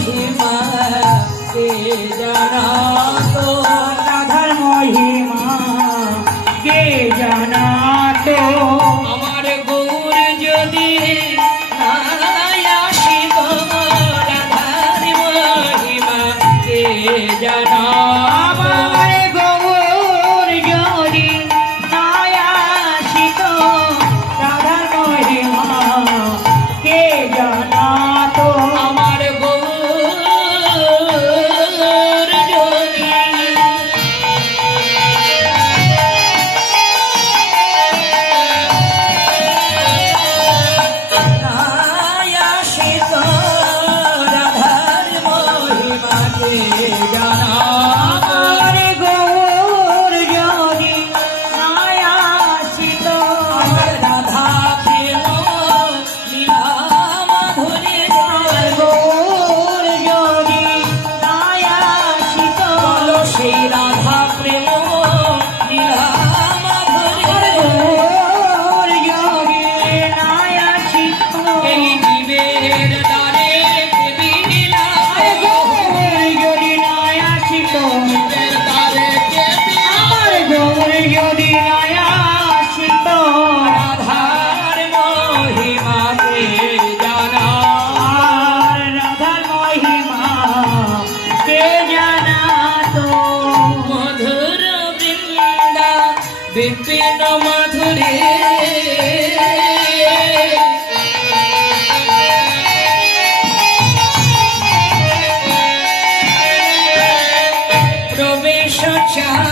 महिमा के जाना तो धर्म महिमा के जाना जाना বিপিন মাধুরী। প্রবেশ চা